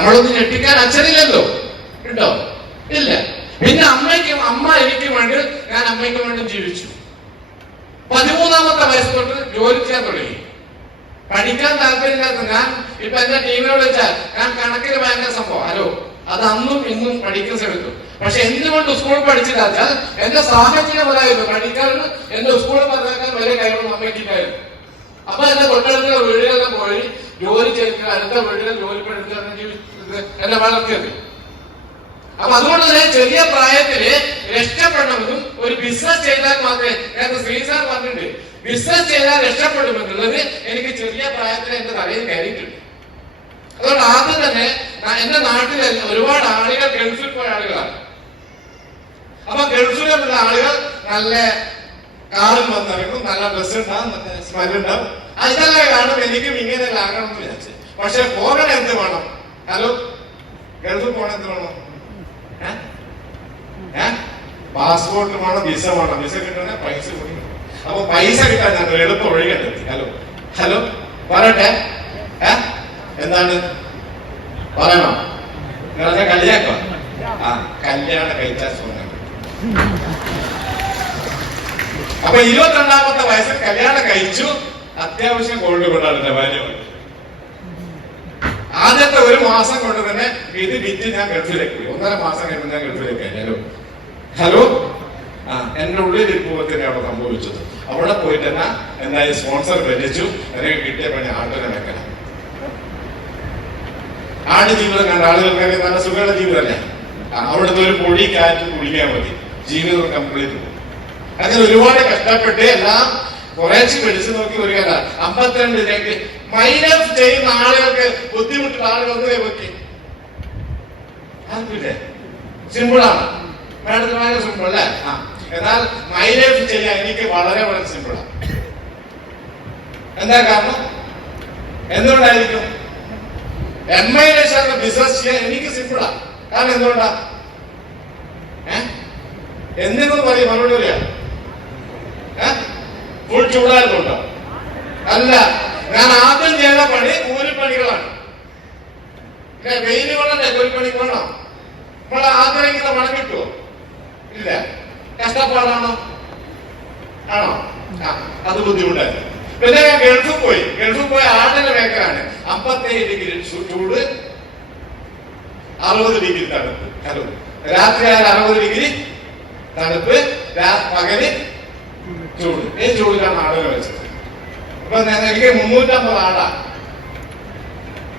നമ്മളൊന്നും ഞെട്ടിക്കാൻ അച്ഛനില്ലല്ലോ, ഉണ്ടോ? ഇല്ല. പിന്നെ അമ്മ എനിക്ക് വേണ്ടി, ഞാൻ അമ്മയ്ക്ക് വേണ്ടി ജീവിച്ചു. 13-ാമത്തെ വയസ്സ് തൊട്ട് ജോലി ചെയ്യാൻ തുടങ്ങി. പഠിക്കാൻ താല്പര്യമില്ലാത്ത ഞാൻ ഇപ്പൊ എന്റെ ടീമിനോട് വെച്ചാൽ ഞാൻ കണക്കിന് ഭയങ്കര സംഭവം. ഹലോ, അത് അന്നും ഇന്നും പഠിക്കാൻ ശ്രമിക്കും. പക്ഷെ എന്തുകൊണ്ട് സ്കൂളിൽ പഠിച്ചില്ല വെച്ചാൽ എന്റെ സാഹചര്യം അതായിരുന്നു. പഠിക്കാനും എന്റെ സ്കൂളിൽ പറഞ്ഞേക്കാൻ വലിയ കഴിവൊന്നും അമ്മയ്ക്കില്ലായിരുന്നു. അപ്പൊ എന്റെ തൊട്ടടുത്തുള്ള വീടുകളിലും പോയി ജോലി ചെയ്ത് അടുത്ത വീടുകൾ ജോലി പഠിച്ച് എന്നെ വളർത്തിയത്. അപ്പൊ അതുകൊണ്ട് തന്നെ ചെറിയ പ്രായത്തില് രക്ഷപ്പെടണമെന്നും ഒരു ബിസിനസ് ചെയ്താൽ മാത്രമേ, നേരത്തെ ശ്രീ സാർ പറഞ്ഞിട്ടുണ്ട്, ബിസിനസ് ചെയ്താൽ രക്ഷപ്പെടുമെന്നുള്ളത് എനിക്ക് ചെറിയ പ്രായത്തിൽ എന്റെ തലയിൽ കയറിയിട്ടുണ്ട്. അതുകൊണ്ട് ആദ്യം തന്നെ എന്റെ നാട്ടിൽ ഒരുപാട് ആളുകൾ ഗൾഫിൽ പോയ ആളുകളാണ്. അപ്പൊ ഗൾഫിലുള്ള ആളുകൾ നല്ല കാറിൽ വന്നിറങ്ങും, നല്ല ഡ്രസ് ഉണ്ടാവും, സ്മെൽ ഉണ്ടാവും. അതെല്ലാം കാണും എനിക്കും ഇങ്ങനെ ആകണം എന്ന് വിചാരിച്ചു. പക്ഷെ പോകണ എന്ത് വേണം? ഹലോ, ഗൾഫിൽ പോകണ എന്ത് വേണം? പാസ്പോർട്ട് വേണം, വിസ വേണം. വിസ കിട്ടണേ പൈസ കൊടുക്കണം. അപ്പൊ പൈസ കിട്ടാൻ ഞാൻ എളുപ്പ വഴി കണ്ടെത്തി. ഹലോ പറയട്ടെ, എന്താണ് പറയണോ? നിങ്ങളെ കളിയാക്കോ? കല്യാണം കഴിച്ചാൽ സുഖം. അപ്പൊ 22-ാമത്തെ വയസ്സിൽ കല്യാണം കഴിച്ചു. അത്യാവശ്യം ഗോൾഡ് കൊണ്ടാണ് എന്റെ ഭാര്യ. ആദ്യത്തെ 1 മാസം കൊണ്ട് തന്നെ ഇത് വിറ്റ് ഞാൻ ഗൾഫിലേക്ക് പോയി. 1.5 മാസം കഴിയുമ്പോൾ ഞാൻ ഗൾഫിലേക്ക്. ഹലോ എന്റെ ഉള്ളിലിരിക്കുമ്പോൾ തന്നെ അവിടെ സംഭവിച്ചത്. അവിടെ പോയിട്ട് തന്നെ എന്തായാലും സ്പോൺസർ ഭരിച്ചു. എനിക്ക് കിട്ടിയ പണി ആട്ടിനെ വെക്കണം. ആട് ജീവിതം കണ്ട ആളുകൾക്ക് നല്ല സുഖമുള്ള ജീവിതമല്ലേ. അവിടുത്തെ ഒരു പൊടി കാറ്റ് കുടിക്കാൻ മതി, ജീവിതം കംപ്ലീറ്റ് പോകും. അങ്ങനെ ഒരുപാട് കഷ്ടപ്പെട്ട് എല്ലാം കുറേശ്ശെ പിടിച്ചു നോക്കി. ഒരു കഥ 52 മൈനസ് ചെയ്യുന്ന ആളുകൾക്ക് ബുദ്ധിമുട്ടുള്ള ആളുകൾക്ക് വെക്കി അതില്ലേ സിമ്പിളാണ്. മാഡത്തിന് ഭയങ്കര സിമ്പിൾ അല്ലേ? എന്നാൽ മൈലേജ് ചെയ്യാൻ എനിക്ക് വളരെ വളരെ സിമ്പിളാണ്. എന്താ കാരണം? എന്തുകൊണ്ടായിരിക്കും? MILS എന്ന ബിസിനസ് ചെയ്യാൻ എനിക്ക് സിമ്പിളാണ്. കാരണം എന്തുകൊണ്ടാ? എന്തെങ്കിലും പറയും, മറുപടി പറയാ. ഫുൾ ചൂടായിരുന്നുണ്ടോ? അല്ല, ഞാൻ ആദ്യം ചെയ്ത പണി കൂലിപ്പണികളാണ്. വെയിൽ കൊള്ളണ്ടേ കൂലിപ്പണിക്ക് വേണം? നമ്മൾ ആഗ്രഹിക്കുന്ന പണം കിട്ടുമോ? ഇല്ല. കഷ്ടപ്പാടാണോ? ആണോ? അത് ബുദ്ധിമുട്ടായിരുന്നു. പിന്നെ ഞാൻ ഗൾഫിൽ പോയി ആടിന്റെ മേഖലാണ്. 57 ഡിഗ്രി ചൂട്, 60 ഡിഗ്രി തണുപ്പ്. ഹലോ, രാത്രി ആയാലും 60 ഡിഗ്രി തണുപ്പ്, പകല് ചൂട്. ഈ ചൂടിലാണ് ആടുകൾ വെച്ചത്. അപ്പൊ എനിക്ക് 350 ആടാ.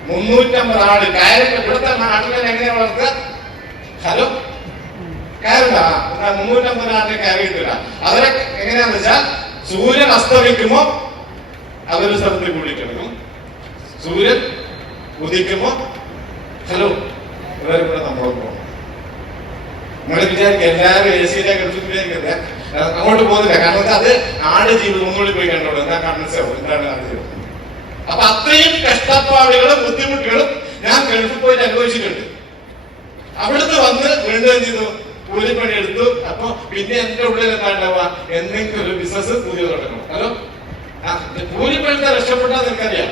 350 ആട്. കയറിട്ട് ഇവിടുത്തെ ആടുകളെ എങ്ങനെയാ വളർത്തുക? ഹലോ, കയറില്ല. 350 ആടിനെ കയറി കിട്ടില്ല. അവരെ എങ്ങനെയാന്ന് വെച്ചാൽ സൂര്യൻ അസ്തമിക്കുമ്പോ അതൊരു സ്ഥലത്ത് കൂടിക്കിടക്കും, സൂര്യൻ ഉദിക്കുമ്പോ ഹലോ ഇവരെ കൂടെ നമ്മൾ പോകണം. നിങ്ങൾ വിചാരിക്കുക എല്ലാവരും AC-യിലേക്ക് എടുത്ത് വിചാരിക്കുന്നത് അങ്ങോട്ട് പോകുന്നില്ല. കാരണം അത് ആട് ജീവിതം ഒന്നുകൂടി പോയി കണ്ടോളൂ, എന്താ മനസ്സിലാവും എന്താണ് ആട് ജീവിതം. അപ്പൊ അത്രയും കഷ്ടപ്പാടുകളും ബുദ്ധിമുട്ടുകളും ഞാൻ ഗൾഫിൽ പോയിട്ട് അനുഭവിച്ചിട്ടുണ്ട്. അവിടുന്ന് വന്ന് വീണ്ടും എന്ത് ചെയ്തു? കൂലിപ്പണി എടുത്തു. അപ്പൊ പിന്നെ എന്റെ ഉള്ളിൽ എന്താ ഉണ്ടാവുക? എന്തെങ്കിലും ഒരു ബിസിനസ് പുതിയ തുടങ്ങണം. ഹലോ, കൂലിപ്പണിത്തെ രക്ഷപ്പെട്ടാൽ നിനക്കറിയാം.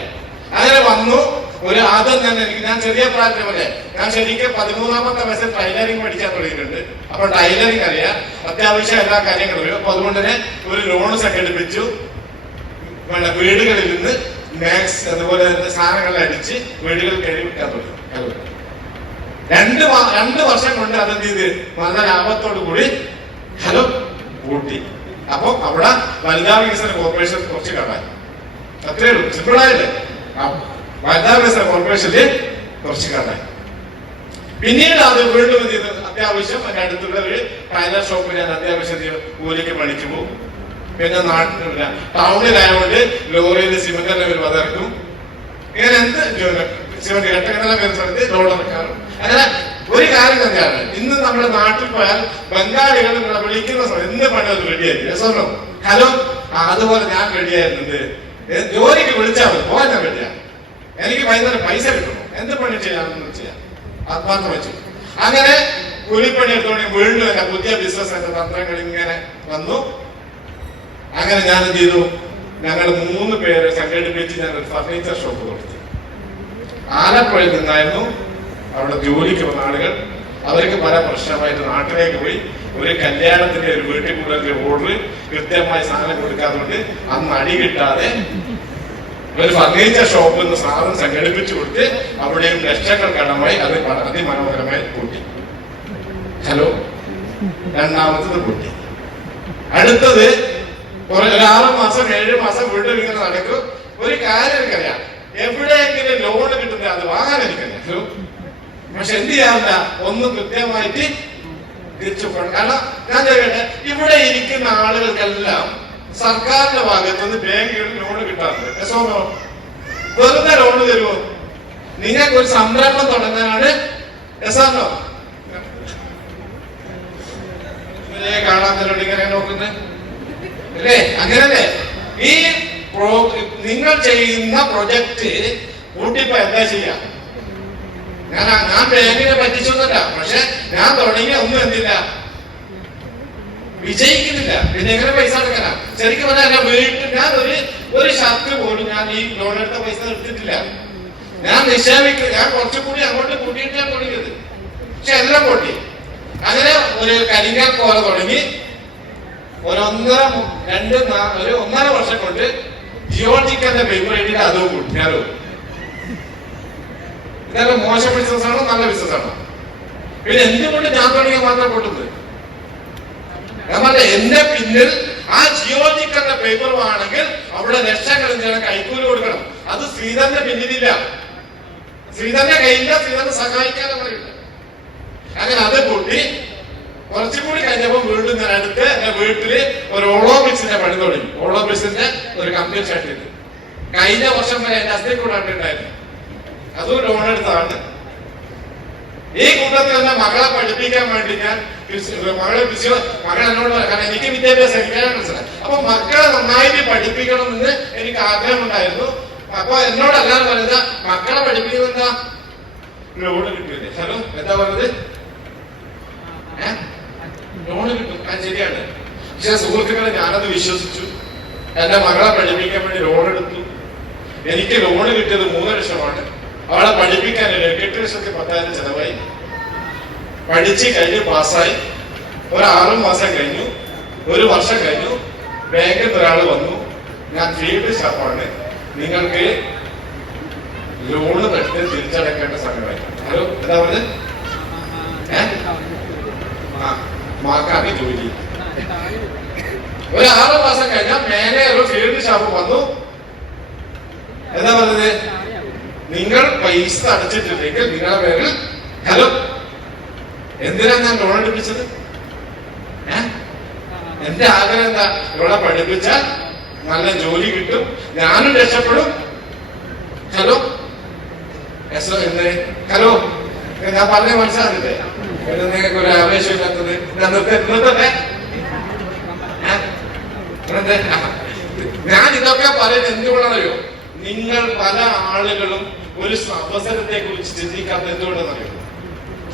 അങ്ങനെ വന്നു. ഒരു ആദ്യം തന്നെ ഞാൻ ചെറിയ പ്രായത്തിൽ പോലെ ഞാൻ ശരിക്കും 13-ാമത്തെ വയസ്സിൽ ടൈലറിംഗ് പഠിക്കാൻ തുടങ്ങിയിട്ടുണ്ട്. അപ്പൊ ടൈലറിംഗ് അറിയാം, അത്യാവശ്യം എല്ലാ കാര്യങ്ങളും വരും. അപ്പൊ അതുകൊണ്ട് തന്നെ ഒരു ലോൺ സംഘടിപ്പിച്ചു. വീടുകളിൽ നിന്ന് മാക്സ് അതുപോലെ സാധനങ്ങൾ അടിച്ച് വീടുകൾ കഴിവിക്കാൻ തുടങ്ങി. 2 വർഷം കൊണ്ട് അതെന്ത് ചെയ്ത് നല്ല ലാഭത്തോടു കൂടി ഹലോ കൂട്ടി. അപ്പൊ അവിടെ വനിതാ വികസന കോർപ്പറേഷൻ കുറച്ച് കടായി. അത്രേ ഉള്ളൂ, സിമ്പിളായില്ലേ? വനിതാ വികസന കോർപ്പറേഷനിൽ കുറച്ച് കടായി. പിന്നീട് അത് വീണ്ടും എന്ത് ചെയ്ത് അത്യാവശ്യം എന്റെ അടുത്തുള്ള ഒരു ടൈലർ ഷോപ്പിൽ ഞാൻ അത്യാവശ്യം കൂലിക്ക് പണിക്ക് പോകും. പിന്നെ നാട്ടിലില്ല, ടൗണിലായതുകൊണ്ട് ലോറിയിൽ സിമന്റ് എല്ലാം വരും, അതിറക്കും. ഇങ്ങനെ എന്ത് സിമന്റ് ഘട്ടങ്ങളെല്ലാം വരുന്ന സ്ഥലത്ത് ലോഡ് ഇറക്കാറും. അങ്ങനെ ഒരു കാര്യം തന്നെയാണ്. ഇന്ന് നമ്മുടെ നാട്ടിൽ പോയാൽ ബംഗാളികൾ നിങ്ങളെ വിളിക്കുന്ന സമയം എന്ത് പണി അത് റെഡിയായിരിക്കും. ഹലോ, അതുപോലെ ഞാൻ റെഡിയായിരുന്നത്. ജോലിക്ക് വിളിച്ചാൽ മതി, പോകാൻ ഞാൻ റെഡിയാണ്. എനിക്ക് വൈകുന്നേരം പൈസ കിട്ടണം, എന്ത് പണി ചെയ്യാമെന്ന് ചെയ്യാം, ആത്മാർത്ഥം വെച്ചു. അങ്ങനെ കൂലിപ്പണി എടുത്തോണ്ട് വീണ്ടും എന്റെ പുതിയ ബിസിനസ് എന്റെ തന്ത്രങ്ങൾ ഇങ്ങനെ വന്നു. അങ്ങനെ ഞാൻ എന്ത് ചെയ്തു? ഞങ്ങൾ 3 പേരെ സംഘടിപ്പിച്ച് ഞാൻ ഒരു ഫർണിച്ചർ ഷോപ്പ് കൊടുത്തു. ആലപ്പുഴയിൽ നിന്നായിരുന്നു അവിടെ ജോലിക്ക് വന്ന ആളുകൾ അവർക്ക് പല പ്രശ്നമായിട്ട് നാട്ടിലേക്ക് പോയി ഒരു കല്യാണത്തിന്റെ ഒരു വീട്ടിൽ കൂടുതൽ ഓർഡർ കൃത്യമായി സാധനം കൊടുക്കാത്തതുകൊണ്ട് അന്ന് അടി കിട്ടാതെ ഒരു ഫർണിച്ചർ ഷോപ്പിൽ നിന്ന് സാധനം സംഘടിപ്പിച്ചു കൊടുത്ത് അവിടെയും ലക്ഷങ്ങൾ കടമായി അത് അതിമനോഹരമായി കൂട്ടി. ഹലോ, രണ്ടാമത്തത് കൂട്ടി. അടുത്തത് ഒരു 6 മാസം 7 മാസം വീണ്ടും ഇങ്ങനെ നടക്കും. ഒരു കാര്യം എനിക്കറിയാം, എവിടെയെങ്കിലും ലോൺ കിട്ടുന്ന അത് വാങ്ങാൻ എനിക്കറിയാം. ഹലോ, പക്ഷെ എന്ത് ചെയ്യാറില്ല, ഒന്നും കൃത്യമായിട്ട് തിരിച്ചു പോകണം. കാരണം ഞാൻ ചോദിക്കട്ടെ, ഇവിടെ ഇരിക്കുന്ന ആളുകൾക്കെല്ലാം സർക്കാരിന്റെ ഭാഗത്തുനിന്ന് ബാങ്കുകളിൽ ലോൺ കിട്ടാറുണ്ട്. എസോനോ വെറുതെ ലോൺ തരുമോ? നിങ്ങൾക്ക് ഒരു സംരംഭം തുടങ്ങാനാണ്. എസാനോ കാണാത്തവരോട് ഇങ്ങനെ നോക്കുന്നത് അല്ലേ? അങ്ങനല്ലേ? ഈ നിങ്ങൾ ചെയ്യുന്ന പ്രൊജക്ട് കൂട്ടിപ്പോ എന്താ ചെയ്യാ? ഞാൻ ബാങ്കിനെ പറ്റിച്ചൊന്നല്ല, പക്ഷെ ഞാൻ തുടങ്ങിയ ഒന്നും എന്തില്ല, വിജയിക്കുന്നില്ല. പിന്നെ എങ്ങനെ പൈസ അടക്കാനാ? ശരിക്കും പറഞ്ഞാൽ വീട്ടിൽ ഞാൻ ഒരു ഷർട്ട് പോലും ഞാൻ ഈ ലോൺ എടുത്ത പൈസ എടുത്തിട്ടില്ല. ഞാൻ നിക്ഷേപിക്കും. ഞാൻ കുറച്ചുകൂടി അങ്ങോട്ട് കൂട്ടിയിട്ടാണ് തുടങ്ങിയത്, പക്ഷെ എല്ലാം പൊട്ടി. അങ്ങനെ ഒരു കരിങ്ങാൽ കോല തുടങ്ങി ഒരു 1.5 വർഷം കൊണ്ട് ജിയോളജിക്കലിന്റെ പേപ്പർ എഴുതിയിട്ട് അതും കൂട്ടിയാലോ. ഇതെല്ലാം മോശം ബിസിനസ് ആണോ നല്ല ബിസിനസ് ആണോ? പിന്നെ എന്തുകൊണ്ട് ഞാൻ തുടങ്ങിയ മാത്രം പൊട്ടുന്നത്? ഞാൻ പറഞ്ഞ എന്റെ പിന്നിൽ ആ ജിയോളജിക്കലിന്റെ പേപ്പർ ആണെങ്കിൽ അവിടെ ലക്ഷങ്ങൾ എന്താണ് കൈക്കൂലി കൊടുക്കണം. അത് ശ്രീധരന്റെ പിന്നിലില്ല, ശ്രീധരന്റെ കയ്യില്ല, ശ്രീധരനെ സഹായിക്കാതെ പറയില്ല. അങ്ങനെ അത് പൊട്ടി. കുറച്ചുകൂടി കഴിഞ്ഞപ്പോ വീണ്ടും ഞാൻ അടുത്ത് എന്റെ വീട്ടില് ഒരു ഓളോബ്രിക്സിന്റെ പണി തുടങ്ങി. ഓളോബ്രിക്സിന്റെ ഒരു കമ്പനി സ്റ്റാർട്ട് ചെയ്തു. കഴിഞ്ഞ വർഷം വരെ എന്റെ ഹസ്ബൻഡ് കൂടെ ഉണ്ടായിരുന്നു. അതും ലോൺ എടുത്തതാണ്. ഈ കൂട്ടത്തിൽ തന്നെ മകളെ പഠിപ്പിക്കാൻ വേണ്ടി ഞാൻ മകളെ എന്നോട്, കാരണം എനിക്ക് വിദ്യാഭ്യാസം എനിക്കാണ് മനസ്സിലായി. അപ്പൊ മക്കളെ നന്നായിട്ട് പഠിപ്പിക്കണം എന്ന് എനിക്ക് ആഗ്രഹമുണ്ടായിരുന്നു. അപ്പൊ എന്നോട് അല്ലാതെ പറയുന്ന മക്കളെ പഠിപ്പിക്കുന്നത് എന്താ, ലോൺ കിട്ടില്ലേ? ഹലോ, എന്താ പറയുന്നത്? ലോണ് കിട്ടും. അത് ശരിയാണ്. പക്ഷെ സുഹൃത്തുക്കളെ, ഞാനത് വിശ്വസിച്ചു. എന്റെ മകളെ പഠിപ്പിക്കാൻ വേണ്ടി ലോൺ എടുത്തു. എനിക്ക് ലോണ് കിട്ടിയത് 3 ലക്ഷമാണ്. അവളെ പഠിപ്പിക്കാൻ 8,10,000 ചെലവായി. പഠിച്ച് കഴിഞ്ഞ് പാസ്സായി. ഒരു 6 മാസം കഴിഞ്ഞു, 1 വർഷം കഴിഞ്ഞു. ബാങ്കിൽ നിന്ന് ഒരാൾ വന്നു, ഞാൻ ഫീൽഡ് സ്റ്റാഫാണ്, നിങ്ങൾക്ക് ലോണ് പെട്ടെന്ന് തിരിച്ചടക്കേണ്ട സമയമായി. ഹലോ, എന്താ പറഞ്ഞത്? മാക്കാക്കി ജോലി. ഒരു 6 മാസം കഴിഞ്ഞാൽ മാനേജർ ഫീൽഡ് സ്റ്റാഫ് വന്നു. എന്താ പറഞ്ഞത്? നിങ്ങൾ പൈസ അടച്ചിട്ടില്ലെങ്കിൽ നിങ്ങളുടെ പേരിൽ. ഹലോ, എന്തിനാ ഞാൻ ലോൺ എടുപ്പിച്ചത്? എന്റെ ആഗ്രഹം എന്താ? ഇവിടെ പഠിപ്പിച്ചാൽ നല്ല ജോലി കിട്ടും, ഞാനും രക്ഷപ്പെടും. ഹലോ, ഹലോ, ഞാൻ പറഞ്ഞ മനസ്സിലാകുന്നില്ലേ? നിങ്ങൾക്ക് ഒരു ആവേശമില്ലാത്തത് നിർത്തട്ടെ. ഞാൻ ഇതൊക്കെ പറയുന്നത് എന്തുകൊണ്ടാണറിയോ? നിങ്ങൾ പല ആളുകളും ഒരു അവസരത്തെ കുറിച്ച് ചിന്തിക്കാത്ത എന്തുകൊണ്ടെന്നറിയോ?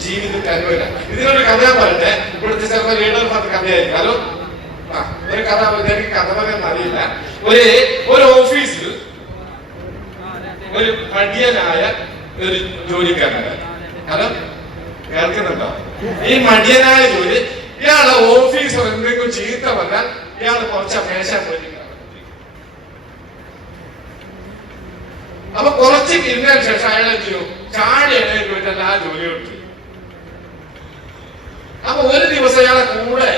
ജീവിതത്തിൽ അനുഭവമില്ല. ഇതിനൊരു കഥ പറയട്ടെ. ഇവിടുത്തെ ചിലപ്പോൾ ലീഡർ പറഞ്ഞ കഥയായിരിക്കും. ഹലോ, ഒരു കഥ എനിക്ക് കഥ പറയാൻ അറിയില്ല. ഒരു ഓഫീസിൽ ഒരു മടിയനായ ഒരു ജോലിക്കാരനായ. ഹലോ, കേൾക്കുന്നുണ്ടോ? ഈ മടിയനായ ജോലി, ഇയാളെ ഓഫീസർ എന്തെങ്കിലും ചീത്ത പറഞ്ഞാൽ ഇയാൾ കുറച്ച് മേശ പോയി. അപ്പൊ കുറച്ച് കിരുന്നതിന് ശേഷം അയാൾ എന്ത് ചെയ്യും? ചാടി എണ്ണയിൽ പോയിട്ട് ആ ജോലി കൊടുത്തു. അപ്പൊ ഒരു ദിവസം അയാളെ കൂടെ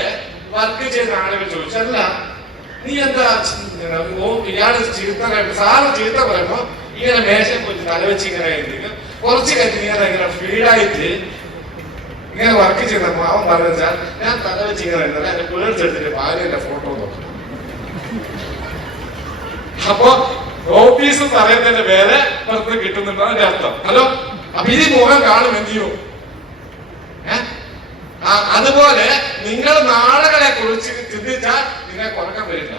വർക്ക് ചെയ്ത ആളുകൾ ചോദിച്ചല്ല, നീ എന്താ ഇയാള് ചീത്ത സാറ് ചീത്ത പറയുമ്പോ ഇങ്ങനെ മേശയെ പോയിട്ട് തലവെച്ച് ഇങ്ങനെ എന്തെങ്കിലും കുറച്ച് കഴിഞ്ഞ് ഇങ്ങനെ ഫീഡായിട്ട് ഇങ്ങനെ വർക്ക് ചെയ്തപ്പോ അവൻ പറഞ്ഞാൽ ഞാൻ തലവെച്ച് ഇങ്ങനെ എന്റെ പിള്ളേർച്ചെടുത്തിട്ട് ഭാര്യന്റെ ഫോട്ടോ നോക്കും. അപ്പൊ ഓഫീസ് പറയുന്നതിന്റെ പേരെ പുറത്ത് കിട്ടുന്നുണ്ടോ അതിന്റെ അർത്ഥം. ഹലോ, അപ്പൊ ഇത് മുഖം കാണും എന്ത് ചെയ്യും? അതുപോലെ നിങ്ങൾ നാളുകളെ കുറിച്ച് ചിന്തിച്ചാൽ നിങ്ങൾക്ക് ഉറക്കം വരില്ല.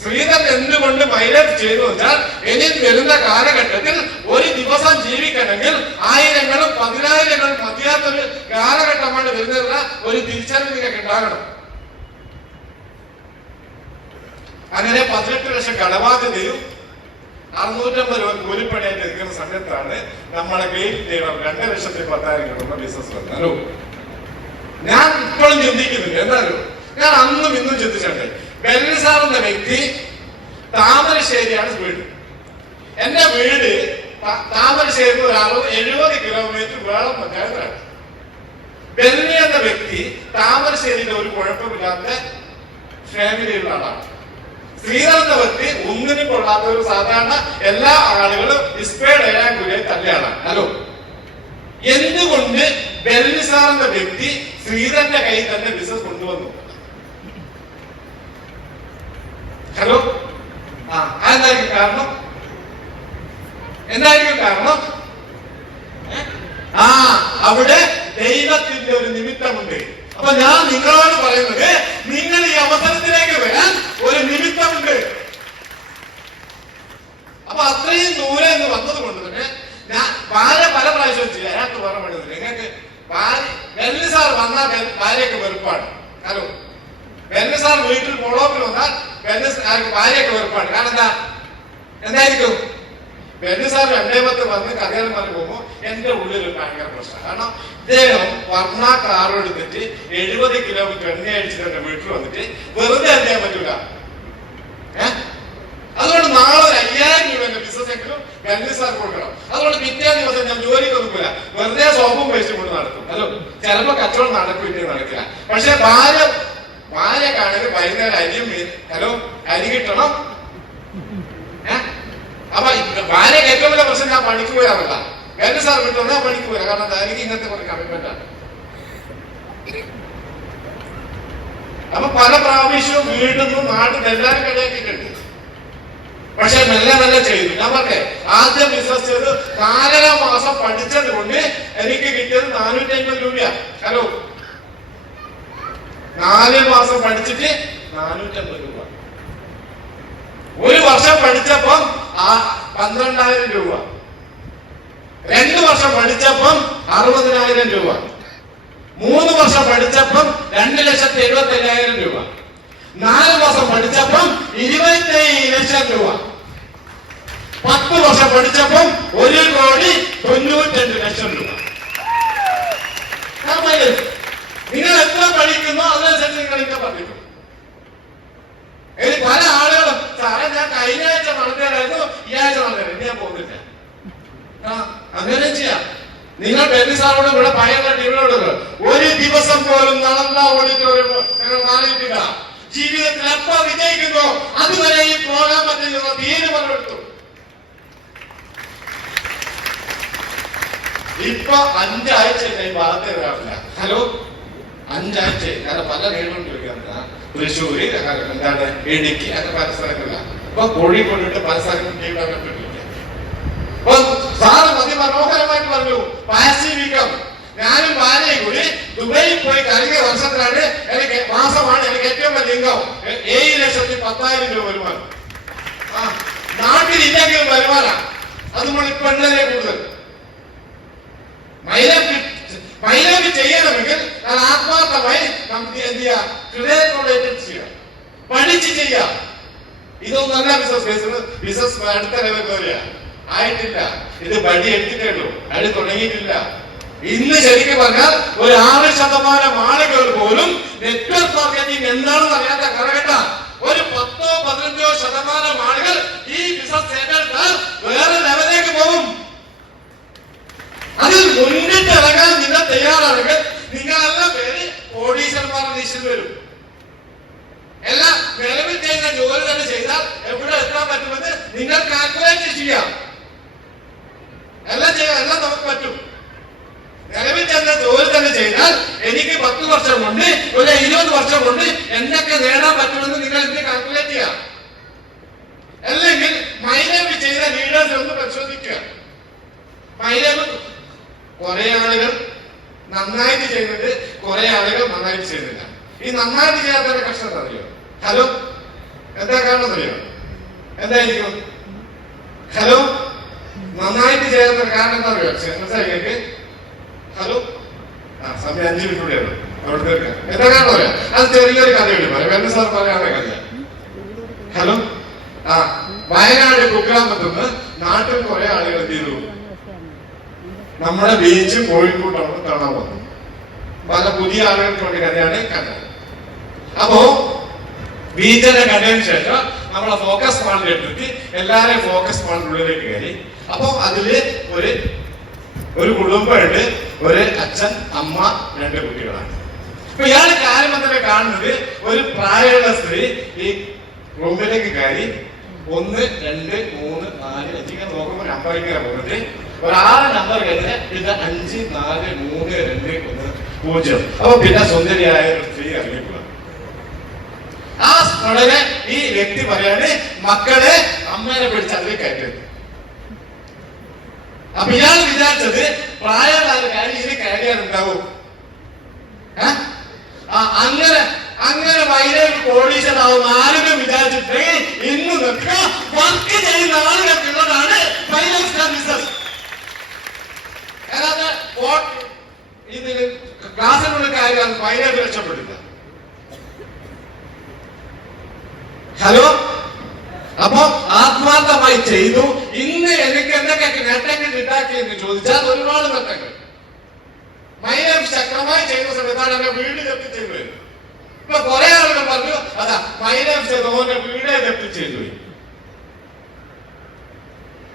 ശ്രീധരൻ എന്തുകൊണ്ട് മൈലേജ് ചെയ്തു വെച്ചാൽ ഇനി വരുന്ന കാലഘട്ടത്തിൽ ഒരു ദിവസം ജീവിക്കണമെങ്കിൽ 1000ങ്ങളും 10,000ങ്ങളും മതിയാത്തൊരു കാലഘട്ടമാണ് വരുന്നതെന്ന ഒരു തിരിച്ചറിവ് നിങ്ങൾക്ക് ഉണ്ടാകണം. അങ്ങനെ 18 ലക്ഷം കടബാധ്യതയും 650 രൂപ കൂലിപ്പണിയായിട്ട് നിൽക്കുന്ന സമയത്താണ് നമ്മളെ ഗേറ്റ് ലീഡർ 2,10,000 കിട്ടുന്ന ബിസിനസ് വന്നത്. ഹലോ, ഞാൻ ഇപ്പോഴും ചിന്തിക്കുന്നുണ്ട്. എന്തായാലും ഞാൻ അന്നും ഇന്നും ചിന്തിച്ചിട്ടുണ്ട്. ബെന്നിസാർ എന്ന വ്യക്തി താമരശ്ശേരിയാണ് വീട്. എന്റെ വീട് താമരശ്ശേരി ഒരാളും 70 കിലോമീറ്റർ വേളം പഞ്ചായത്താണ്. ബെന്നി എന്ന വ്യക്തി താമരശ്ശേരിയിലെ ഒരു കുഴപ്പമില്ലാത്ത ഫാമിലിയുള്ള ആളാണ്. ശ്രീധർ എന്ന വ്യക്തി ഒന്നിനും കൊള്ളാത്ത ഒരു സാധാരണ എല്ലാ ആളുകളും ഇസ്പേഡ് ഏഴാം കുലിയെ തന്നെയാണ്. ഹലോ, എന്തുകൊണ്ട് ബെന്നിസാർ എന്ന വ്യക്തി ശ്രീധരന്റെ കയ്യിൽ തന്നെ ബിസിനസ് കൊണ്ടുവന്നു? ഹലോ, എന്തായിരിക്കും കാരണം? എന്തായിരിക്കും കാരണം? അവിടെ ദൈവത്തിന്റെ ഒരു നിമിത്തമുണ്ട്. അപ്പൊ ഞാൻ നിങ്ങളോട് പറയുന്നത്, നിങ്ങൾ ഈ അവസരത്തിലേക്ക് വരാൻ ഒരു നിമിത്തമുണ്ട്. അപ്പൊ അത്രയും ദൂരെ നിന്ന് വന്നത് കൊണ്ട് തന്നെ ഞാൻ ഭാര്യ പല പ്രാവശ്യം ചെയ്യില്ല. അതിനകത്ത് പറയാൻ വേണ്ടത് നിങ്ങൾക്ക് ബെന്നി സാർ വന്നാൽ ഭാര്യയൊക്കെ വെറുപ്പാണ്. ഹലോ, ബെന്നി സാർ വീട്ടിൽ മോളോപ്പിൽ വന്നാൽ ഭാര്യയൊക്കെ വെറുപ്പാണ്. കാരണം എന്തായിരിക്കും? ബെന്നി സാർ 2:10 വന്ന് കഥകൾ പറഞ്ഞു പോകുമ്പോൾ എന്റെ ഉള്ളിൽ ഒരു ഭയങ്കര പ്രശ്നം. കാരണം ഇദ്ദേഹം വർണ്ണ കാർ എടുത്തിട്ട് 70 കിലോമീറ്റർ എണ്ണ അടിച്ചിട്ട് എന്റെ വീട്ടിൽ വന്നിട്ട് വെറുതെ ചെയ്യാൻ പറ്റൂല. അതുകൊണ്ട് നാളെ ഒരു 5,000 രൂപ ബിസിനസ് എങ്കിലും ബെന്നി സാർ കൊടുക്കണം. അതുകൊണ്ട് പിറ്റേ ദിവസം ഞാൻ ജോലിക്ക് ഒന്നുമില്ല, വെറുതെ സോപ്പും പേസ്റ്റ് കൊണ്ട് നടക്കും. ഹലോ, ചിലപ്പോ കച്ചവടം നടക്കില്ല, നടക്കില്ല. പക്ഷെ ഭാര്യക്കാണെങ്കിൽ വൈകുന്നേരം ഹലോ അരി കിട്ടണം. അപ്പൊ ഭാര്യക്ക് ഏറ്റവും വലിയ പ്രശ്നം ഞാൻ പണിക്ക് പോയാറില്ല. ബെന്നി സാർ കിട്ടുന്ന ഞാൻ പണിക്ക് പോയാ. കാരണം എനിക്ക് ഇങ്ങനത്തെ കുറച്ച് കമ്മിറ്റ്മെന്റാണ്. അപ്പൊ പല പ്രാവശ്യവും വീട്ടിൽ നാട്ടിൽ എല്ലാവരും കളിയാക്കിയിട്ടുണ്ട്. പക്ഷെ മെല്ലെ മെല്ലെ ചെയ്തു. ഞാൻ പറഞ്ഞേ, ആദ്യം ബിസിനസ് ചെയ്ത് 4.5 മാസം പഠിച്ചത് കൊണ്ട് എനിക്ക് കിട്ടിയത് 450 രൂപയാ. ഹലോ, 4 മാസം പഠിച്ചിട്ട് 450 രൂപ. 1 വർഷം പഠിച്ചപ്പം 12,000 രൂപ. 2 വർഷം പഠിച്ചപ്പം 60,000 രൂപ. 3 വർഷം പഠിച്ചപ്പം 2,75,000 രൂപ. 4 മാസം പഠിച്ചപ്പം 27 ലക്ഷം രൂപ. 10 വർഷം പഠിച്ചപ്പം 1,92 ലക്ഷം രൂപ. നിങ്ങൾ എത്ര പഠിക്കുന്നോ അതനുസരിച്ച് നിങ്ങൾ ഇങ്ങനെ പഠിക്കും. പല ആളുകളും സാറേ ഞാൻ കഴിഞ്ഞ ആഴ്ച നടന്നതായിരുന്നു, ഈ ആഴ്ച നടന്നത് ഞാൻ പോകുന്നില്ല. അങ്ങനെ ചെയ്യാം. നിങ്ങൾ ബെന്നി സാറോട് ഇവിടെ പയ്യന്റെ ടീമിനോട് ഒരു ദിവസം പോലും നടന്ന ഓഡിറ്റോറിയം ഞങ്ങൾ മാറിയിട്ടില്ല. ജീവിതത്തിൽ എപ്പോ വിജയിക്കുന്നോ അതുവരെ ഈ പ്രോഗ്രാം പറ്റുന്ന തീരുമാനമെടുത്തു. ഇപ്പൊ 5 ആഴ്ച ഈ ഭാഗത്ത് വരാറില്ല. ഹലോ, 5 ആഴ്ച. കാരണം പല നേരിടും ചോദിക്കാറുണ്ട്. തൃശ്ശൂര്, എന്താണ് ഇടുക്കി, അങ്ങനെ പല സ്ഥലങ്ങളില്ല. ഇപ്പൊ കോഴിക്കോടിട്ട് പല സ്ഥലങ്ങളും ടീമിനെ പറ്റില്ല. അപ്പൊ സാറ് അതിമനോഹരമായിട്ട് പറഞ്ഞു, പാസീവ്. ഞാനും ഭാര്യയും കൂടി ദുബൈയിൽ പോയി കഴിഞ്ഞ വർഷത്തിലാണ് മാസമാണ് എനിക്ക് ഏറ്റവും വലിയ ഇൻകം 7,10,000 രൂപ വരുമാനം. നാട്ടിൽ ഇല്ലെങ്കിലും വരുമാനം. അതുകൊണ്ട് ഇപ്പൊ എണ്ണതേ കൂടുതൽ. മൈലവ് ചെയ്യണമെങ്കിൽ ഞാൻ ആത്മാർത്ഥമായി നമുക്ക് എന്ത് ചെയ്യാം, ഹൃദയത്തോടെ ചെയ്യാം, പഠിച്ച് ചെയ്യാം. ഇതൊന്നും നല്ല ബിസിനസ് അടുത്ത ലെവൽ വരിക ആയിട്ടില്ല. ഇത് പടി എടുത്തിട്ടേ ഉള്ളൂ, അടി തുടങ്ങിയിട്ടില്ല. ഇന്ന് ശരിക്കും പറഞ്ഞാൽ ഒരു 6% ആളുകൾ പോലും നെറ്റ്വർക്ക് മാർക്കറ്റിംഗ് എന്താണെന്ന് അറിയാത്ത കാലഘട്ടം. ഒരു 10-15% ആളുകൾ ഈ ബിസിനസ് ഏറ്റെടുത്താൽ വേറെ ലെവലിലേക്ക് പോകും. അതിൽ മുന്നിട്ട് ഇറങ്ങാൻ നിങ്ങൾ തയ്യാറാണെങ്കിൽ നിങ്ങളെല്ലാം പേര് കോടീശ്വരന്മാരുടെ ലിസ്റ്റിൽ വരും. എല്ലാം നിലവിൽ ചെയ്യുന്ന ജോലി തന്നെ ചെയ്താൽ എവിടെ എത്താൻ പറ്റുമെന്ന് നിങ്ങൾ കാൽക്കുലേറ്റ് ചെയ്യാം. എല്ലാം ചെയ്യാം, എല്ലാം നമുക്ക് പറ്റും. നിലവിൽ ചെയ്യുന്ന ജോലി തന്നെ ചെയ്താൽ എനിക്ക് 10 വർഷം കൊണ്ട് ഒരു 20 വർഷം കൊണ്ട് എന്തൊക്കെ നേടാൻ പറ്റുമെന്ന് നിങ്ങൾ എന്ത് കാൽക്കുലേറ്റ് ചെയ്യാം. അല്ലെങ്കിൽ മൈലവ് ചെയ്ത ലീഡേഴ്സ് ഒന്ന് പരിശോധിക്കുക. മൈലവ് കുറെ ആളുകൾ നന്നായിട്ട് ചെയ്യുന്നുണ്ട്, കുറെ ആളുകൾ നന്നായിട്ട് ചെയ്യുന്നില്ല. ഈ നന്നായിട്ട് ചെയ്യാത്തവരുടെ കഷ്ടം അറിയോ? ഹലോ, എന്താ കാരണം അറിയോ? എന്തായിരിക്കും? ഹലോ, നന്നായിട്ട് ചെയ്യാത്ത കാരണം എന്താ അറിയോ? മനസ്സിലാക്കി? ഹലോ, സമയം 5 മിനിറ്റ് കൂടെയാണ് അവിടെ തീർക്കാം. എന്താ കാരണം അറിയാം? അത് ചെറിയൊരു കഥയുണ്ട്, ബെന്നി സാർ പറയാനുള്ള കഥ. ഹലോ, വയനാട് കുഗ്രാമത്തിൽ നിന്ന് നാട്ടിൽ കുറെ ആളുകൾ എന്ത് ചെയ്തു, നമ്മുടെ ബീച്ച് കോഴിക്കോട് അവിടെ കാണാൻ വന്നു. പല പുതിയ ആളുകൾക്ക് വേണ്ടി കഥയാണ് കണ്ടത്. അപ്പോ ബീച്ചിനെ കണ്ടതിന് ശേഷം നമ്മളെ ഫോക്കസ് പോയിന്റ് എടുത്തിട്ട് എല്ലാരെയും ഫോക്കസ് പോയിന്റിനുള്ളിലേക്ക് കയറി. അപ്പൊ അതില് ഒരു കുടുംബമുണ്ട്, ഒരു അച്ഛൻ, അമ്മ, 2 കുട്ടികളാണ്. അപ്പൊ ഇയാള് കാര്യമൊക്കെ കാണുന്നത് ഒരു പ്രായമുള്ള സ്ത്രീ ഈ റൂമിലേക്ക് കയറി 1 2 3 4 5 ഇങ്ങനെ നോക്കുമ്പോൾ നമ്പർ ഇങ്ങനെ പോകുന്നത് ഒരാളെ നമ്പർ കഴിഞ്ഞ് പിന്നെ 5 4 3 2 1 0. അപ്പൊ പിന്നെ സുന്ദരിയായ ഒരു സ്ത്രീ ഇറങ്ങിപ്പോകും. ആ ഉടനെ ഈ വ്യക്തി പറയാണ്, മക്കളെ അമ്മേനെ പിടിച്ച് അതിൽ കയറ്റരുത്. അപ്പൊ ഇയാൾ വിചാരിച്ചത് പ്രായമുള്ള കാര്യം ഇതിന് കയറിയാലുണ്ടാവും. അങ്ങനെ വൈദ്യുതി കോടീശ്വരാവും ആരും വിചാരിച്ചിട്ട് ഇന്ന് വർക്ക് ചെയ്യുന്ന ആളുകൾക്കുള്ളതാണ് ഫൈനാൻസ് സർവീസസ്. ഇതിന് ക്ലാസ്സിനുള്ള കാര്യം ഫൈനാൻസ് രക്ഷപ്പെടില്ല. ഹലോ, അപ്പൊ ആത്മാർത്ഥമായി ചെയ്തു. ഇന്ന് എനിക്ക് എന്തൊക്കെ നേട്ടങ്ങൾ ഉണ്ടാക്കി എന്ന് ചോദിച്ചാൽ ഒരുപാട് നേട്ടങ്ങൾ. മൈലം ശക്തമായി ചെയ്യുന്ന സമയത്താണ് എന്റെ വീട് ജപ്തി ചെയ്തത്. ഇപ്പൊ കുറെ ആളുകൾ പറഞ്ഞു, അതാ മൈലം ചെയ്തോന്റെ വീട് ജപ്തി ചെയ്തു.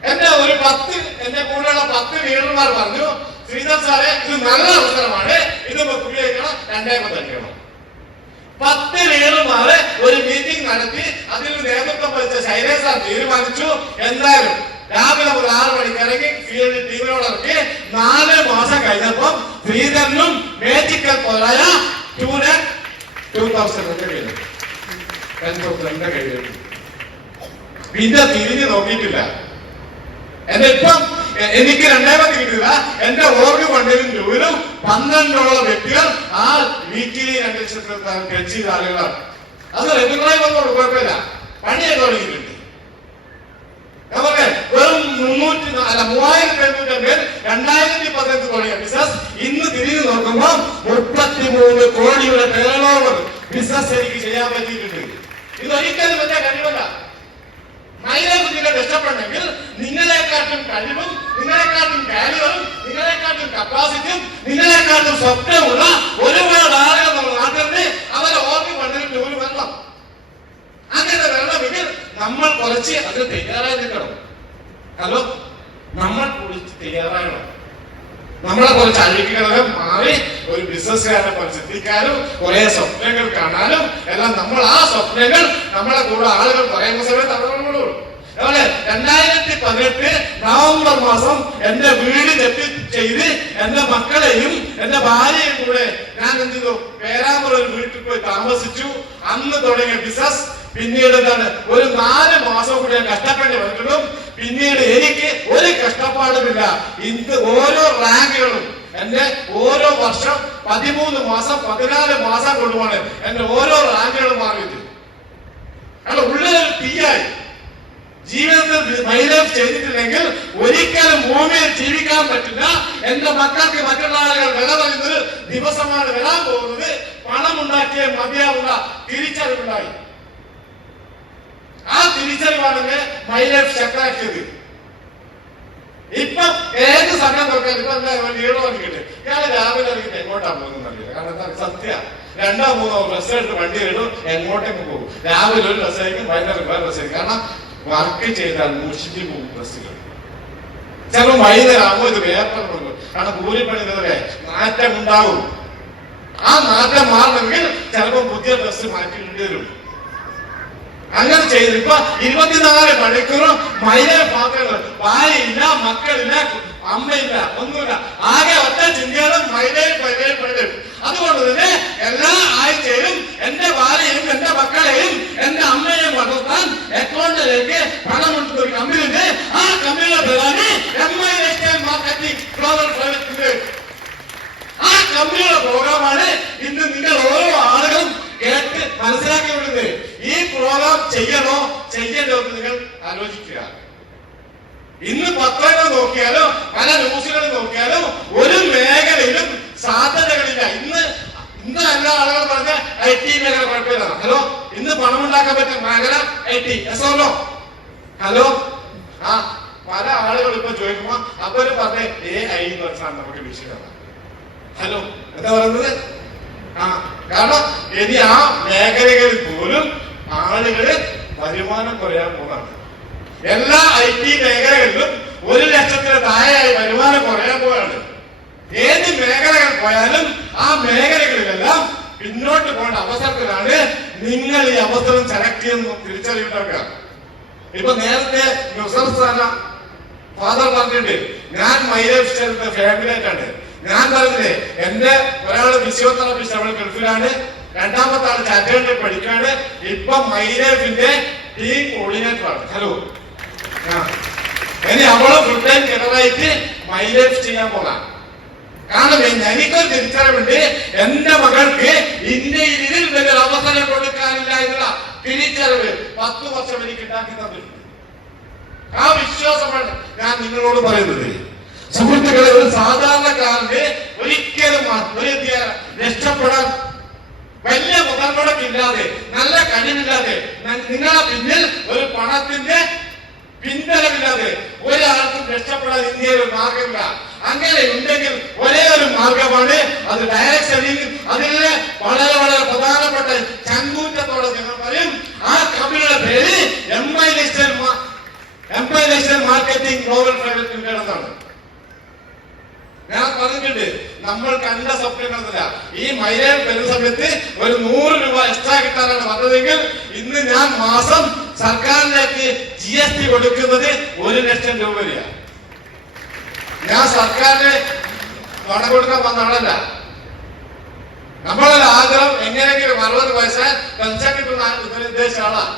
എന്റെ കൂടെയുള്ള 10 ലീഡർമാർ പറഞ്ഞു, ശ്രീധർ സാറെ ഇത് നല്ല അവസരമാണ്, ഇത് ഉപയോഗിക്കണം, 2 തന്നെയാണ്. 10 ലീഡർമാര് ഒരു മീറ്റിംഗ് നടത്തി. അതിൽ നേതൃത്വം വഹിച്ച ശൈലേഷ് സാർ തീരുമാനിച്ചു, എന്തായാലും രാവിലെ മുതൽ 6 മണിക്ക് ഇറങ്ങി ഫീൽഡ് ടീമിനോട് ഇറക്കി. 4 മാസം കഴിഞ്ഞപ്പോ ശ്രീധരനും മേജിക്കൽ പോലായ 2,000 കഴിഞ്ഞു. 10,000 കഴിഞ്ഞു. പിന്നെ തിരിഞ്ഞു നോക്കിയിട്ടില്ല. ഇപ്പം എനിക്ക് 2 കിട്ടില്ല. എന്റെ ഓർഗ് ഫണ്ടിലും രൂപയിലും 12ഓളം വ്യക്തികൾ ആ വീക്കിലി 2 ലക്ഷത്തിൽ ടച്ച് ചെയ്ത ആളുകളാണ്. അത് റെഗുലറായി വന്നോളൂ, കുഴപ്പമില്ല, പണിയൊക്കെ തുടങ്ങിയിട്ടുണ്ട്. വെറും 3,750 2015 തുടങ്ങിയ ബിസിനസ് ഇന്ന് തിരിഞ്ഞു നോക്കുമ്പോൾ 33 കോടിയുടെ ടേൺ ഓവർ ബിസിനസ് എനിക്ക് ചെയ്യാൻ പറ്റിയിട്ടുണ്ട്. ഇതൊരിക്കലും എന്റെ കഴിവല്ല. മൈലകുട്ടികൾ രക്ഷപ്പെടണമെങ്കിൽ നിങ്ങളെക്കാട്ടും കഴിവും, നിങ്ങളെക്കാട്ടും കാലിബറും, നിങ്ങളെക്കാട്ടും കപ്പാസിറ്റിയും, നിങ്ങളെക്കാട്ടും സ്വപ്നമുള്ള ഒരുപാട് ആളുകൾ നമ്മൾ നാട്ടിൽ അവരെ ഓർമ്മ പണ്ടിൽ ജോലി വരണം. അങ്ങനെ വരണമെങ്കിൽ നമ്മൾ കുറച്ച് അതിന് തയ്യാറായി നിൽക്കണം. ഹലോ, നമ്മൾ കുറിച്ച് തയ്യാറാകണം. നമ്മളെ കുറച്ച് അഴുക്കുകളെ മാറി ഒരു ബിസിനസ്സുകാരെ ചിന്തിക്കാനും കുറെ സ്വപ്നങ്ങൾ കാണാനും എല്ലാം നമ്മൾ ആ സ്വപ്നങ്ങൾ നമ്മളെ കൂടെ ആളുകൾ പറയുന്ന സമയത്ത് അവരോടുള്ളൂ. അതുപോലെ 2018 നവംബർ മാസം എന്റെ വീട് ജപ്തി ചെയ്ത് എന്റെ മക്കളെയും എന്റെ ഭാര്യയും കൂടെ ഞാൻ എന്ത് ചെയ്തു, പേരാമ്പ്ര ഒരു വീട്ടിൽ പോയി താമസിച്ചു. അന്ന് തുടങ്ങിയ ബിസിനസ് പിന്നീട് എന്താണ് ഒരു 4 മാസം കൂടെ കഷ്ടപ്പെട്ട് വന്നിട്ടും പിന്നീട് എനിക്ക് ഒരു കഷ്ടപ്പാടുമില്ല. ഇന്ന് ഓരോ റാങ്കുകളും എന്റെ ഓരോ വർഷം 13 മാസം 14 മാസം കൊണ്ടുപോണ് എന്റെ ഓരോ റാങ്കുകളും മാറിയത്. കാരണം ഉള്ളൊരു തീയായി ജീവിതത്തിൽ മൈലൈഫ് ചെയ്തിട്ടില്ലെങ്കിൽ ഒരിക്കലും ഭൂമിയിൽ ജീവിക്കാൻ പറ്റില്ല. എന്റെ മക്കൾക്ക് മറ്റുള്ള ആളുകൾ വില പറയുന്നത് ദിവസമാണ് വരാൻ പോകുന്നത്. പണം ഉണ്ടാക്കിയ മതിയാവുന്ന തിരിച്ചറിവുണ്ടായി. ആ തിരിച്ചറിവാണ് മൈലൈഫ് ശക്തമാക്കിയത്. ഇപ്പൊ ഏത് സമയം നോക്കാൻ ഇപ്പൊ ലീഡർ വന്നിട്ട് ഇയാള് രാവിലെ ഇറങ്ങിട്ട് എങ്ങോട്ടാ പോകുന്നത് അറിയില്ല. കാരണം എന്താ സത്യ 2 3 ബസ് എടുത്ത് വണ്ടി ഇടും, എങ്ങോട്ടേക്ക് പോകും. രാവിലെ ഒരു ബസ് ആയിരിക്കും, വൈകുന്നേരം വേറെ ബസ് ആയിരിക്കും. കാരണം വർക്ക് ചെയ്താൽ മൂഷിച്ചു പോകും ബസ്സുകൾ. ചിലപ്പോൾ വൈകുന്നേരം ആകുമ്പോൾ ഇത് വേപ്പർ കൊടുക്കും. കാരണം കൂലിപ്പണി ഇതുവരെ നാറ്റം ഉണ്ടാവും. ആ നാറ്റം മാറണമെങ്കിൽ ചിലപ്പോൾ പുതിയ ബസ് മാറ്റിയിടേണ്ടി വരും. അങ്ങനെ ചെയ്തു. ഇപ്പൊ 24 മണിക്കൂറും മൈലേ പാത്രങ്ങൾ, ഭാര്യയില്ല, മക്കളില്ല, അമ്മയില്ല, ഒന്നുമില്ല. ആകെ ഒറ്റ ചിന്തയാണ് മൈലേ മൈലേ മൈലേ. അതുകൊണ്ട് തന്നെ എല്ലാ ആഴ്ചയിലും എന്റെ ഭാര്യയും എന്റെ മക്കളെയും എന്റെ അമ്മയെയും വളർത്താൻ അക്കൗണ്ടിലേക്ക് പണമുണ്ട് ഒരു കമ്പനിയുണ്ട്. ആ കമ്പനിയുടെ പേരാണ് MI Retail Marketing Global Private Limited. ആ കമ്പനിയുടെ പ്രോഗ്രാമാണ് ഇന്ന് നിങ്ങൾ ഓരോ ആളുകളും കേട്ട് മനസ്സിലാക്കി വിടുന്നത്. ഈ പ്രോഗ്രാം ചെയ്യണോ ചെയ്യണ്ടോ എന്ന് നിങ്ങൾ ആലോചിക്കുക. ഇന്ന് പത്രങ്ങൾ നോക്കിയാലോ പല ന്യൂസുകൾ നോക്കിയാലോ ഒരു മേഖലയിലും സാധ്യതകളില്ല. ഇന്ന് എല്ലാ ആളുകളും പറഞ്ഞ IT മേഖല കുഴപ്പമില്ല. ഹലോ, ഇന്ന് പണമുണ്ടാക്കാൻ പറ്റുന്ന മേഖല IT. എസോലോ ഹലോ ആ പല ആളുകൾ ഇപ്പൊ ചോദിക്കുമ്പോ അവര് പറഞ്ഞ AI എന്ന് പറഞ്ഞ സാധനം നമുക്ക് വിഷയമാണ്. ഹലോ എന്താ പറയുന്നത്? ആ കാരണം ഇനി ആ മേഖലകളിൽ പോലും ആളുകള് വരുമാനം കുറയാൻ പോകുന്നതാണ്. എല്ലാ IT മേഖലകളിലും 1 ലക്ഷത്തിന് താഴെയായി വരുമാനം കുറയാൻ പോവാണ്. ഏത് മേഖലകൾ പോയാലും ആ മേഖലകളിലെല്ലാം പിന്നോട്ട് പോകേണ്ട അവസരത്തിലാണ് നിങ്ങൾ ഈ അവസരം സെലക്ട് ചെയ്യുന്ന തിരിച്ചറിയുണ്ടാക്കുക. ഇപ്പൊ നേരത്തെ ഫാദർ പറഞ്ഞിട്ടുണ്ട്, ഞാൻ മൈലൈഫ് ഫാമിലി ആയിട്ടാണ്. ഞാൻ പറഞ്ഞില്ലേ, എന്റെ ഒരാള് ഫിസിയോതെറാപ്പിസ്റ്റ് അവൾ ഗൾഫിലാണ്, രണ്ടാമത്തെ ആള് ചാറ്റേണ്ടി പഠിക്കാണ്, ഇപ്പൊ മൈലൈഫിന്റെ ടീം കോർഡിനേറ്റർ ആണ്. ഹലോ ഇനി അവള് ഫുൾ ടൈം കിണറായിട്ട് മൈലൈഫ് ചെയ്യാൻ പോകാം. കാരണം എനിക്കൊരു തിരിച്ചറിവുണ്ട്, എന്റെ മകൾക്ക് ഇന്ത്യയിൽ ഇതിൽ വലിയ അവസരം കൊടുക്കാനില്ല എന്നുള്ള തിരിച്ചറിവ് 10 വർഷം എനിക്ക് ഉണ്ടാക്കി തന്നിട്ടുണ്ട്. ആ വിശ്വാസമാണ് ഞാൻ നിങ്ങളോട് പറയുന്നത്. സുഹൃത്തുക്കളെ, ഒരു സാധാരണക്കാരന് ഒരിക്കലും രക്ഷപ്പെടാൻ വലിയ മുതൽമുടക്കില്ലാതെ, നല്ല കഴിവില്ലാതെ, നിങ്ങളെ പിന്നിൽ ഒരു പണത്തിന്റെ പിൻബലമില്ലാതെ ഒരാൾക്കും രക്ഷപ്പെടാൻ ഇന്ത്യയിൽ ഒരു മാർഗമില്ല. അങ്ങനെ ഉണ്ടെങ്കിൽ ഒരേ ഒരു മാർഗമാണ്, അത് ഡയറക്ട് സെല്ലിംഗ്. അതിലെ വളരെ വളരെ പ്രധാനപ്പെട്ട ചങ്കൂറ്റത്തോടെ ഞങ്ങൾ പറയും, ആ കമ്പനിയുടെ പേര് MI listed marketing global private limited എന്നാണ്. ഞാൻ പറഞ്ഞിട്ടുണ്ട്, നമ്മൾ കണ്ട സ്വപ്നങ്ങളല്ല. ഈ മൈലൈഫ് വരുന്ന സമയത്ത് ഒരു 100 രൂപ എക്സ്ട്രാ കിട്ടാനാണ് വന്നതെങ്കിൽ ഇന്ന് ഞാൻ മാസം സർക്കാരിലേക്ക് GST കൊടുക്കുന്നത് 1 ലക്ഷം രൂപ വരെയാണ്. ഞാൻ സർക്കാരിന് പണം കൊടുക്കാൻ വന്ന ആളല്ല. നമ്മളൊരു ആഗ്രഹം എങ്ങനെയെങ്കിലും 60 വയസ്സ് പെൻഷൻ കിട്ടുന്ന ഉദ്ദേശിച്ച ആളാണ്.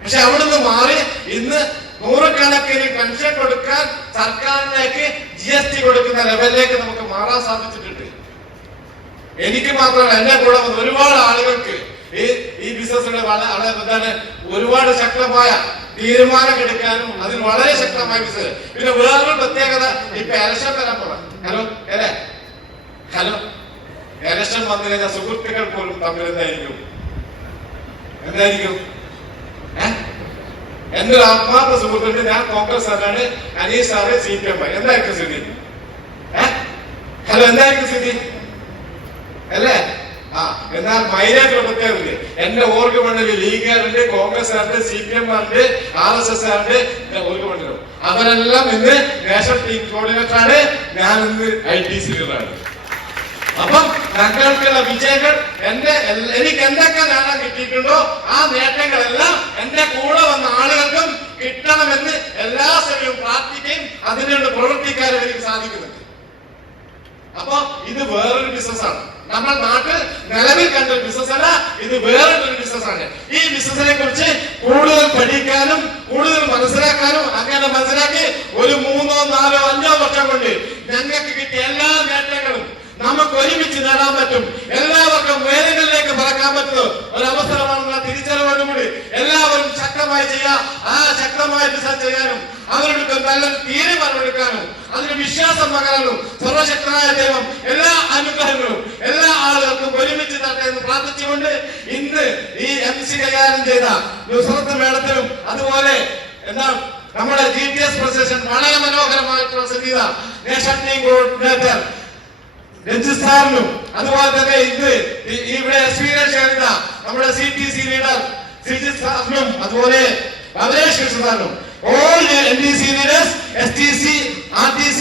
പക്ഷെ അവിടുന്ന് മാറി ഇന്ന് 100 കണക്കിന് പെൻഷൻ കൊടുക്കാൻ സർക്കാരിലേക്ക് GST കൊടുക്കുന്ന ലെവലിലേക്ക് നമുക്ക് മാറാൻ സാധിച്ചിട്ടുണ്ട്. എനിക്ക് മാത്രമല്ല, എന്നെ കൂടെ വന്ന ഒരുപാട് ആളുകൾക്ക് ഈ ബിസിനസ്സിന്റെ എന്താണ് ഒരുപാട് ശക്തമായ തീരുമാനം എടുക്കാനും അതിന് വളരെ ശക്തമായ ബിസിനസ്. പിന്നെ വേറൊരു പ്രത്യേകത, ഇപ്പൊ ഇലക്ഷൻ വരാൻ പോകാം. ഹലോ ഇലക്ഷൻ വന്നു കഴിഞ്ഞാൽ സുഹൃത്തുക്കൾ പോലും തമ്മിൽ എന്തായിരിക്കും? എന്റെ ഒരു ആത്മാർത്ഥ സുഹൃത്തുണ്ട്, ഞാൻ കോൺഗ്രസ് സാറാണ്, അനീഷ് സാറ് CPM. എന്തായിരിക്കും സ്ഥിതി? ഹലോ എന്തായിരിക്കും സ്ഥിതി? അല്ലേ? എന്നാൽ മൈലൈഫിലെ പ്രത്യേകത, എന്റെ ഓർഗ് മണ്ഡലിൽ ലീഗുകാരുണ്ട്, കോൺഗ്രസ്സുകാരുണ്ട്, CPM-കാരുണ്ട്, RSS-കാരുണ്ട്, ഓർഗ് മണ്ഡലം. അവരെല്ലാം ഇന്ന് നാഷണൽ ടീം കോർഡിനേറ്റർ ആണ്, ഞാൻ ഇന്ന് ITC ലീഡറാണ്. അപ്പം ഞങ്ങൾക്കുള്ള വിജയങ്ങൾ എനിക്ക് എന്തൊക്കെ നേടാൻ കിട്ടിയിട്ടുണ്ടോ ആ നേട്ടങ്ങളെല്ലാം എന്റെ കൂടെ വന്ന ആളുകൾക്കും കിട്ടണമെന്ന് എല്ലാ സമയവും പ്രാർത്ഥിക്കുകയും അതിനുവേണ്ടി പ്രവർത്തിക്കാനും എനിക്ക് സാധിക്കുന്നുണ്ട്. അപ്പൊ ഇത് വേറൊരു ബിസിനസ്സാണ്. നമ്മൾ നാട്ടിൽ നിലവിൽ കണ്ട ബിസിനസ് അല്ല, ഇത് വേറൊരു ബിസിനസ്സാണ്. ഈ ബിസിനസിനെ കുറിച്ച് കൂടുതൽ പഠിക്കാനും കൂടുതൽ മനസ്സിലാക്കാനും, അങ്ങനെ മനസ്സിലാക്കി ഒരു 3, 4, 5 വർഷം കൊണ്ട് ഞങ്ങൾക്ക് കിട്ടിയ എല്ലാ നേട്ടങ്ങളും നമുക്ക് ഒരുമിച്ച് നേടാൻ പറ്റും. എല്ലാവർക്കും വേദികളിലേക്ക് പറക്കാൻ പറ്റുന്ന ഒരു അവസരമാണെന്നുള്ള തിരിച്ചറിവോടുകൂടി എല്ലാവരും ശക്തമായി ചെയ്യാം. ആ ശക്തമായ ബിസിനസ് ചെയ്യാനും അവർക്ക് നല്ല തീരുമാനമെടുക്കാനും അതിന് വിശ്വാസം പകരാനും സർവശക്തനായ ദൈവം എല്ലാ അനുഗ്രഹങ്ങളും എല്ലാ ആളുകൾക്കും ഒരുമിച്ച് തരട്ടെ എന്ന് പ്രാർത്ഥിച്ചുകൊണ്ട് ഇന്ന് ഈ MC കൈകാര്യം ചെയ്ത നുസ്രത്ത് മേളത്തിലും അതുപോലെ നമ്മുടെ GTS പ്രസിഡന്റ് വളരെ മനോഹരമായിട്ടുള്ള സംഗീത നേഷൻ ടീം കോർഡിനേറ്റർ രജിസ്ഥാറിനും അതുപോലെ തന്നെ ഇന്ന് ഇവിടെ എക്സ്പീരിയൻസ് ചെയ്യുന്ന നമ്മുടെ CTC ലീഡർ ശ്രീജിത് സാറിനും അതുപോലെ ഭവനേഷ് കൃഷ്ണനും all NDC leaders, STC, RTC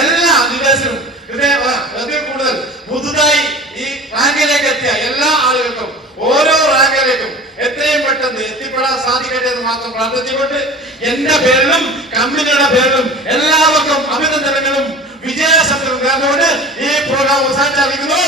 എല്ലാ ലീഡേഴ്സിനും ഇതിൽ കൂടുതൽ പുതുതായി ഈ റാങ്കിലേക്ക് എത്തിയ എല്ലാ ആളുകൾക്കും ഓരോ റാങ്കിലേക്കും എത്രയും പെട്ടെന്ന് എത്തിപ്പെടാൻ സാധിക്കട്ടെ എന്ന് മാത്രം പ്രാർത്ഥിച്ചുകൊണ്ട് എന്റെ പേരിലും കമ്പനിയുടെ പേരിലും എല്ലാവർക്കും അഭിനന്ദനങ്ങളും വിജയാശംസകളും നേർന്നുകൊണ്ട് ഈ പ്രോഗ്രാം അവസാനിച്ചായിരിക്കുന്നു.